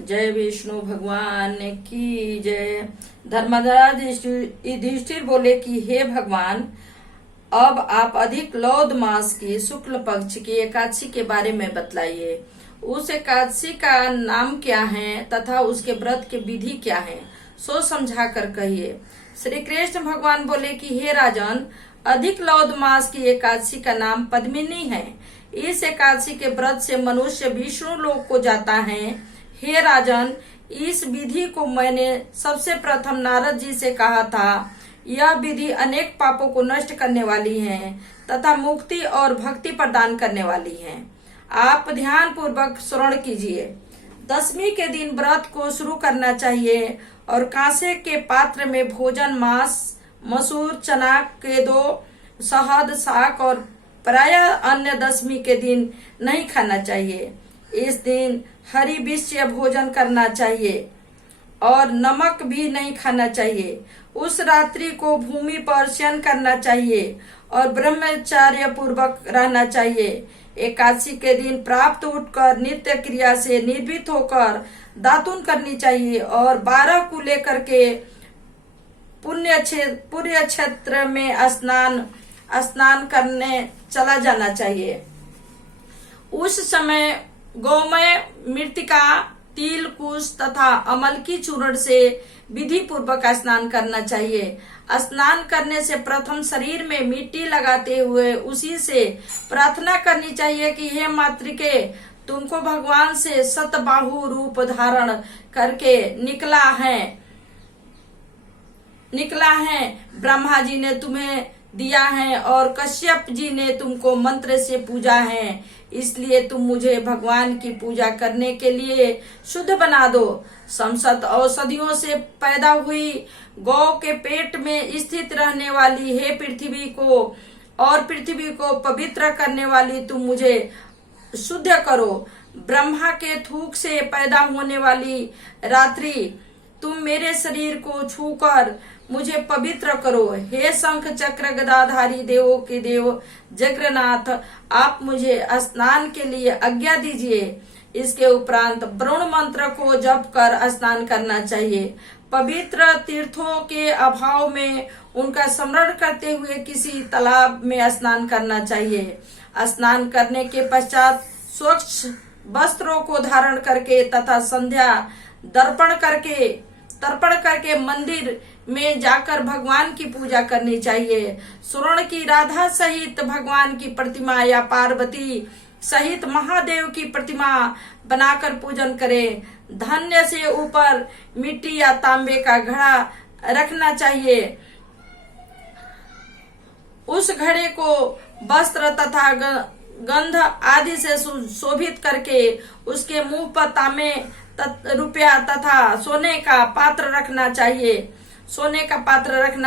जय विष्णु भगवान की जय। धर्मराज युधिष्ठिर बोले कि हे भगवान, अब आप अधिक लौद मास की शुक्ल पक्ष की एकादशी के बारे में बतलाइए। उस एकादशी का नाम क्या है तथा उसके व्रत की विधि क्या है, सोच समझा कर कहिए। श्री कृष्ण भगवान बोले कि हे राजन, अधिक लौद मास की एकादशी का नाम पद्मिनी है। इस एकादशी के व्रत से मनुष्य विष्णु लोक को जाता है। हे राजन, इस विधि को मैंने सबसे प्रथम नारद जी से कहा था। यह विधि अनेक पापों को नष्ट करने वाली है तथा मुक्ति और भक्ति प्रदान करने वाली है। आप ध्यान पूर्वक श्रवण कीजिए। दशमी के दिन व्रत को शुरू करना चाहिए और कांसे के पात्र में भोजन मांस, मसूर, चना के 2 शहद, शाक और प्रायः अन्य दशमी के दिन नहीं खाना चाहिए। इस दिन हरि विषय भोजन करना चाहिए और नमक भी नहीं खाना चाहिए। उस रात्रि को भूमि पर शयन करना चाहिए और ब्रह्मचर्य पूर्वक रहना चाहिए। एकादशी के दिन प्राप्त उठकर नित्य क्रिया से निर्भीत होकर दातुन करनी चाहिए और 12 को लेकर के पुण्य क्षेत्र में स्नान करने चला जाना चाहिए। उस समय गौमय, मृतिका, तिल, कुश तथा अमल की चूर्ण से विधि पूर्वक स्नान करना चाहिए। स्नान करने से प्रथम शरीर में मिट्टी लगाते हुए उसी से प्रार्थना करनी चाहिए कि हे मातृके, तुमको भगवान से सतबाहु रूप धारण करके निकला है। ब्रह्मा जी ने तुम्हें दिया है और कश्यप जी ने तुमको मंत्र से पूजा है, इसलिए तुम मुझे भगवान की पूजा करने के लिए शुद्ध बना दो। समस्त औषधियों से पैदा हुई गौ के पेट में स्थित रहने वाली हे पृथ्वी को पवित्र करने वाली तुम मुझे शुद्ध करो। ब्रह्मा के थूक से पैदा होने वाली रात्रि, तुम मेरे शरीर को छूकर मुझे पवित्र करो। हे शंख चक्र गदाधारी देवों के देव जगन्नाथ, आप मुझे स्नान के लिए आज्ञा दीजिए। इसके उपरांत वरुण मंत्र को जप कर स्नान करना चाहिए। पवित्र तीर्थों के अभाव में उनका स्मरण करते हुए किसी तालाब में स्नान करना चाहिए। स्नान करने के पश्चात स्वच्छ वस्त्रों को धारण करके तथा संध्या तर्पण करके मंदिर में जाकर भगवान की पूजा करनी चाहिए। स्वर्ण की राधा सहित भगवान की प्रतिमा या पार्वती सहित महादेव की प्रतिमा बनाकर पूजन करें। धन्य से ऊपर मिट्टी या तांबे का घड़ा रखना चाहिए। उस घड़े को वस्त्र तथा गंध आदि से शोभित करके उसके मुंह पर तांबे, रुपया तथा सोने का पात्र रखना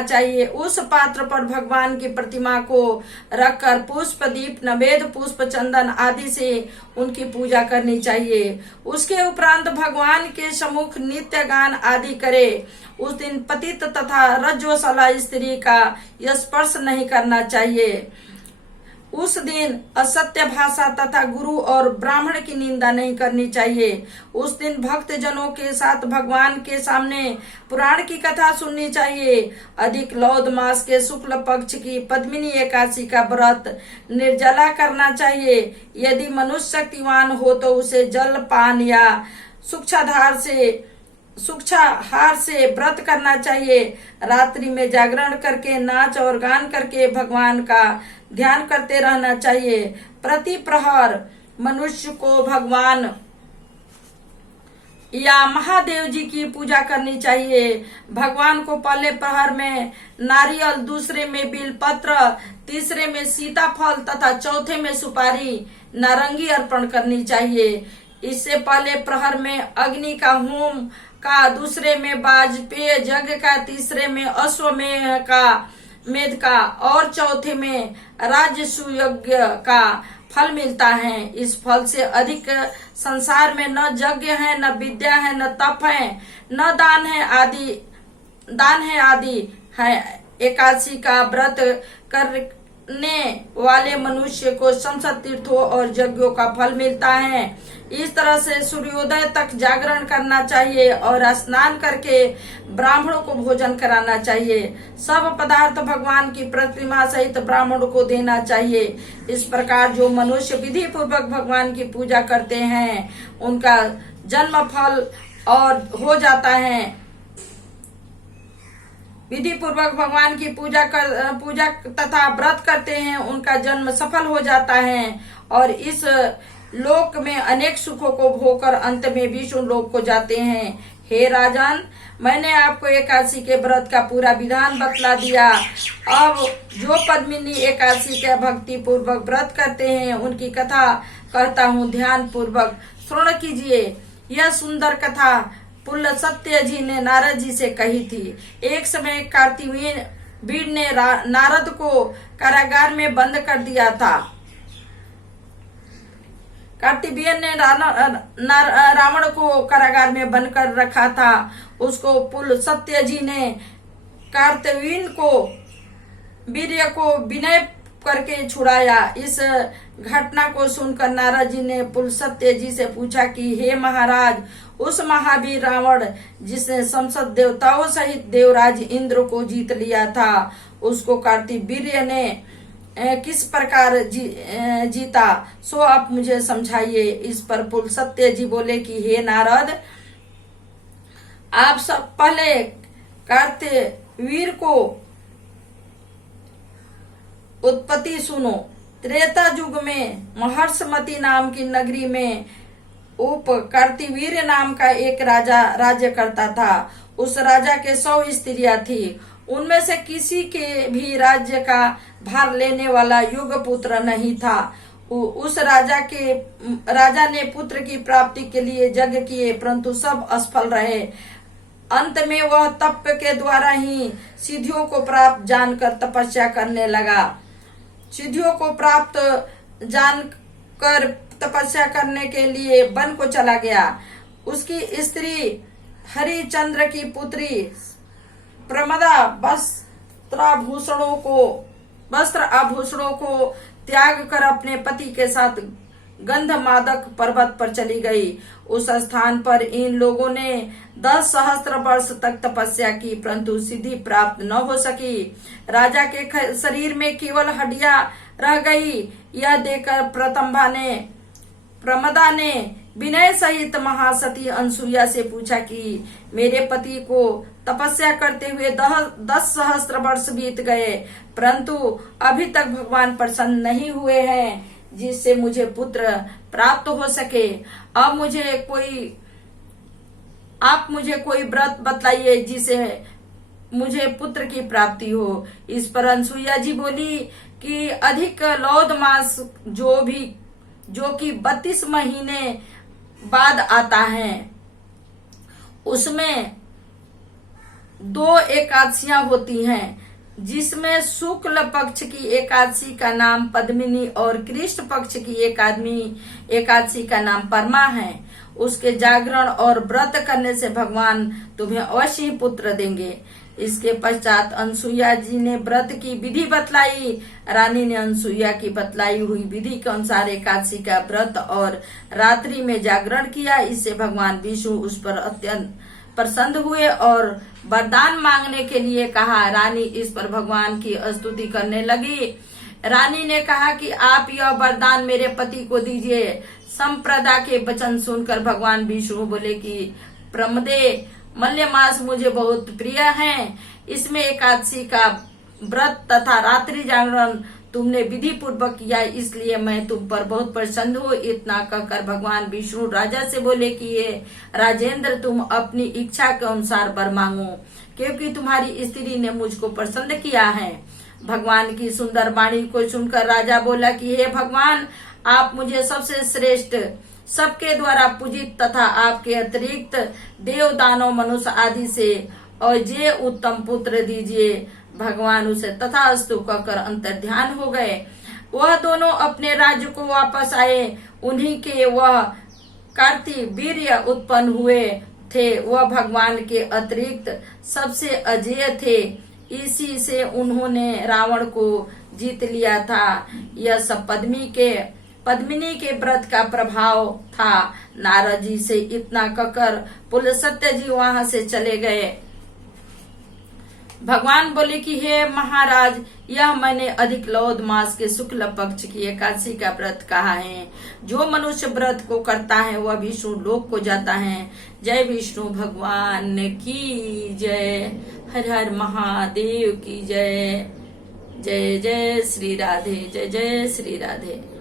चाहिए। उस पात्र पर भगवान की प्रतिमा को रखकर पुष्प, दीप, नवेद, पुष्प, चंदन आदि से उनकी पूजा करनी चाहिए। उसके उपरांत भगवान के सम्मुख नित्य गान आदि करे। उस दिन पतित तथा रज्ज्वला स्त्री का स्पर्श नहीं करना चाहिए। उस दिन असत्य भाषा तथा गुरु और ब्राह्मण की निंदा नहीं करनी चाहिए। उस दिन भक्त जनों के साथ भगवान के सामने पुराण की कथा सुननी चाहिए। अधिक लौद मास के शुक्ल पक्ष की पद्मिनी एकादशी का व्रत निर्जला करना चाहिए। यदि मनुष्य शक्तिवान हो तो उसे जल पान या सूक्षाहार से व्रत करना चाहिए। रात्रि में जागरण करके नाच और गान करके भगवान का ध्यान करते रहना चाहिए। प्रति प्रहर मनुष्य को भगवान या महादेव जी की पूजा करनी चाहिए। भगवान को पहले प्रहर में नारियल, दूसरे में बिलपत्र, तीसरे में सीताफल तथा चौथे में सुपारी नारंगी अर्पण करनी चाहिए। इससे पहले प्रहर में अग्नि का होम का, दूसरे में वाजपेय यज्ञ का, तीसरे में अश्वमेध का और चौथे में राजसूय यज्ञ का फल मिलता है। इस फल से अधिक संसार में न यज्ञ है, न विद्या है, न तप है, न दान है आदि है। एकादशी का व्रत करने वाले मनुष्य को संसद तीर्थों और यज्ञों का फल मिलता है। इस तरह से सूर्योदय तक जागरण करना चाहिए और स्नान करके ब्राह्मणों को भोजन कराना चाहिए। सब पदार्थ भगवान की प्रतिमा सहित ब्राह्मणों को देना चाहिए। इस प्रकार जो मनुष्य विधि पूर्वक भगवान की पूजा करते हैं उनका जन्म फल और हो जाता है। विधि पूर्वक भगवान की पूजा तथा व्रत करते हैं उनका जन्म सफल हो जाता है और इस लोक में अनेक सुखों को भोगकर अंत में विष्णु लोक को जाते हैं। हे राजन, मैंने आपको एकादशी के व्रत का पूरा विधान बतला दिया। अब जो पद्मिनी एकादशी का भक्ति पूर्वक व्रत करते हैं उनकी कथा कहता हूँ, ध्यान पूर्वक श्रवण कीजिए। यह सुंदर कथा पुलत्स्य जी ने नारद जी से कही थी। एक समय कार्तिवीर ने नारद को कारागार में बंद कर दिया था। कार्तिवीर ने रावण को कारागार में बंद कर रखा था। उसको पुलत्स्य जी ने कार्तिवीर को वीर्य को विनय करके छुड़ाया। इस घटना को सुनकर नारद जी ने पुलत्स्य जी से पूछा कि हे महाराज, उस महावीर रावण जिसने संसद देवताओं सहित देवराज इंद्र को जीत लिया था, उसको कार्तिवीर्य ने किस प्रकार जीता, सो आप मुझे समझाइए। इस पर पुलत्स्य जी बोले कि हे नारद, आप सब पहले कार्तिवीर को उत्पत्ति सुनो। त्रेता युग में महर्षमती नाम की नगरी में उप कार्तिवीर नाम का एक राजा राज्य करता था। उस राजा के 100 स्त्रियां थी। उनमें से किसी के भी राज्य का भार लेने वाला युग पुत्र नहीं था। उस राजा ने पुत्र की प्राप्ति के लिए यज्ञ किए, परंतु सब असफल रहे। अंत में वह तप के द्वारा ही सिद्धियों को प्राप्त जानकर तपस्या करने लगा। सिद्धियों को प्राप्त जानकर तपस्या करने के लिए वन को चला गया। उसकी स्त्री हरिचंद्र की पुत्री प्रमदा वस्त्र आभूषणों को त्याग कर अपने पति के साथ गंधमादक पर्वत पर चली गई। उस स्थान पर इन लोगों ने 10 सहस्त्र वर्ष तक तपस्या की, परंतु सिद्धि प्राप्त न हो सकी। राजा के शरीर में केवल हड्डियां रह गई। यह देखकर प्रमदा ने विनय सहित महासती अनसुईया से पूछा कि मेरे पति को तपस्या करते हुए 10 सहस्त्र वर्ष बीत गए, परंतु अभी तक भगवान प्रसन्न नहीं हुए हैं जिससे मुझे पुत्र प्राप्त हो सके। अब आप मुझे कोई व्रत बतलाइए जिसे मुझे पुत्र की प्राप्ति हो। इस पर अनसुईया जी बोली कि अधिक लौद मास जो कि 32 महीने बाद आता है, उसमें 2 एकादशियां होती हैं, जिसमें शुक्ल पक्ष की एकादशी का नाम पद्मिनी और कृष्ण पक्ष की एकादशी का नाम परमा है। उसके जागरण और व्रत करने से भगवान तुम्हें अवश्य ही पुत्र देंगे। इसके पश्चात अनसुईया जी ने व्रत की विधि बतलाई। रानी ने अनसुईया की बतलाई हुई विधि के अनुसार एकादशी का व्रत और रात्रि में जागरण किया। इससे भगवान विष्णु उस पर अत्यंत प्रसन्न हुए और वरदान मांगने के लिए कहा। रानी इस पर भगवान की स्तुति करने लगी। रानी ने कहा कि आप यह वरदान मेरे पति को दीजिए। संप्रदा के वचन सुनकर भगवान विष्णु बोले कि प्रमदे, मल्यमास मुझे बहुत प्रिय है। इसमें एकादशी का व्रत तथा रात्रि जागरण तुमने विधि पूर्वक किया, इसलिए मैं तुम पर बहुत प्रसन्न हूँ। इतना कहकर भगवान विष्णु राजा से बोले कि ये राजेंद्र, तुम अपनी इच्छा के अनुसार वर मांगो, क्योंकि तुम्हारी स्त्री ने मुझको प्रसन्न किया है। भगवान की सुंदर वाणी को सुनकर राजा बोला कि हे भगवान, आप मुझे सबसे श्रेष्ठ, सबके द्वारा पूजित तथा आपके अतिरिक्त देव दानव मनुष्य आदि से अजय उत्तम पुत्र दीजिए। भगवान उसे तथास्तु कहकर अंतर्ध्यान हो गए। वह दोनों अपने राज्य को वापस आए। उन्हीं के वह कार्तिवीर्य उत्पन्न हुए थे। वह भगवान के अतिरिक्त सबसे अजेय थे। इसी से उन्होंने रावण को जीत लिया था। यह सब पद्मिनी के व्रत का प्रभाव था। नारद जी से इतना कहकर पुलस्त्य जी वहां से चले गए। भगवान बोले कि हे महाराज, यह मैंने अधिक लौद मास के शुक्ल पक्ष की एकादशी का व्रत कहा है। जो मनुष्य व्रत को करता है वह विष्णु लोक को जाता है। जय विष्णु भगवान की जय। हर हर महादेव की जय। जय जय श्री राधे, जय जय श्री राधे।